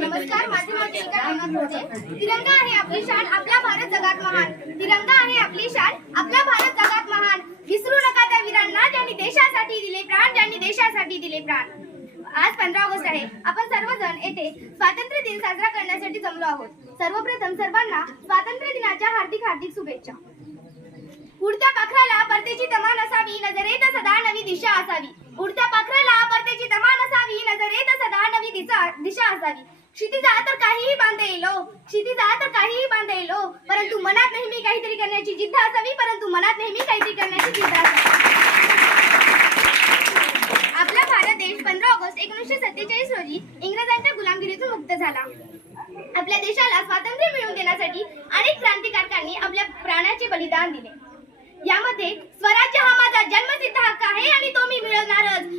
नमस्कार माझे मत एका गाण्यात होते. तिरंगा आहे आपली शान आपला भारत जगात महान. तिरंगा आहे आपली शान आपला भारत जगात महान. विसरू नका त्या वीरांना ज्यांनी देशासाठी दिले प्राण ज्यांनी देशासाठी दिले प्राण. आज पंधरा ऑगस्ट आहे. आपण सर्वजण येथे स्वातंत्र्य दिन साजरा करण्यासाठी जमलो आहोत. सर्वप्रथम सर्वांना स्वातंत्र्य दिनाच्या हार्दिक हार्दिक शुभेच्छा. उडत्या पाखराला परतेची तमान असावी नजरेत सदा नवी दिशा असावी. उडत्या असावी नजरेत सदा नवी दिशा दिशा असावी. क्षितिजा तर काहीही बांधता येईल हो. क्षितिजा तर काहीही बांधता येईल हो. परंतु मनात नेहमी काहीतरी करण्याची जिद्द असावी परंतु मनात नेहमी काहीतरी करण्याची जिद्द असावी. आपला भारत देश पंधरा ऑगस्ट एकोणीसशे सत्तेचाळीस रोजी इंग्रजांच्या गुलामगिरीतून मुक्त झाला. आपल्या देशाला स्वातंत्र्य मिळवून देण्यासाठी अनेक क्रांतिकारकांनी आपल्या प्राणाचे बलिदान दिले. यामध्ये स्वराज्य हा माझा जन्मसिद्ध हक्क आहे आणि तो मी मिळवणारच.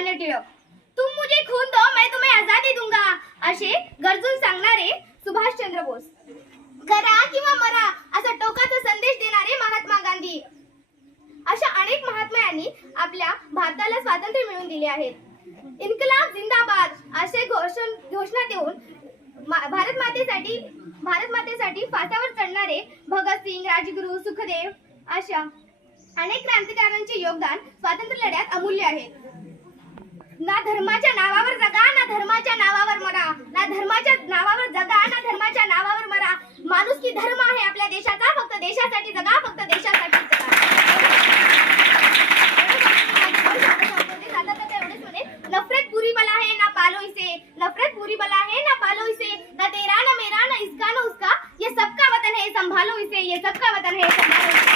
लोकमान्य टिळक. तुम मुझे खून दो मैं तुम्हें आजादी दूंगा असे गरजून सांगणारे सुभाषचंद्र बोस. करा किंवा मरा असा टोकाचा संदेश देणारे महात्मा गांधी. अशा अनेक महात्म्यांनी आपल्या भारताला स्वातंत्र्य मिळवून दिले आहेत. इन्कलाब जिंदाबाद असे घोषण घोषणा देऊन भारत मातेसाठी भारत मातेसाठी फासावर चढणारे भगतसिंग राजगुरू सुखदेव अशा अनेक क्रांतिकारकांचे योगदान स्वातंत्र्य लढ्यात अमूल्य आहे. ना धर्माच्या नावावर जगा ना धर्माच्या नावावर मरा. ना धर्माच्या नावावर जगा ना धर्माच्या नावावर मरा. माणूस की धर्म आहे आपल्या देशाचा फक्त देशासाठी जगा फक्त देशासाठी नफरत पुरी बला आहे ना पालो इसे नफरत पूरी बला है ना पालो इसे ना तेरा ना मेरा ना इसका ना उसका. ये सबका वतन है संभालो इसे ये सबका वतन है संभालो इसे.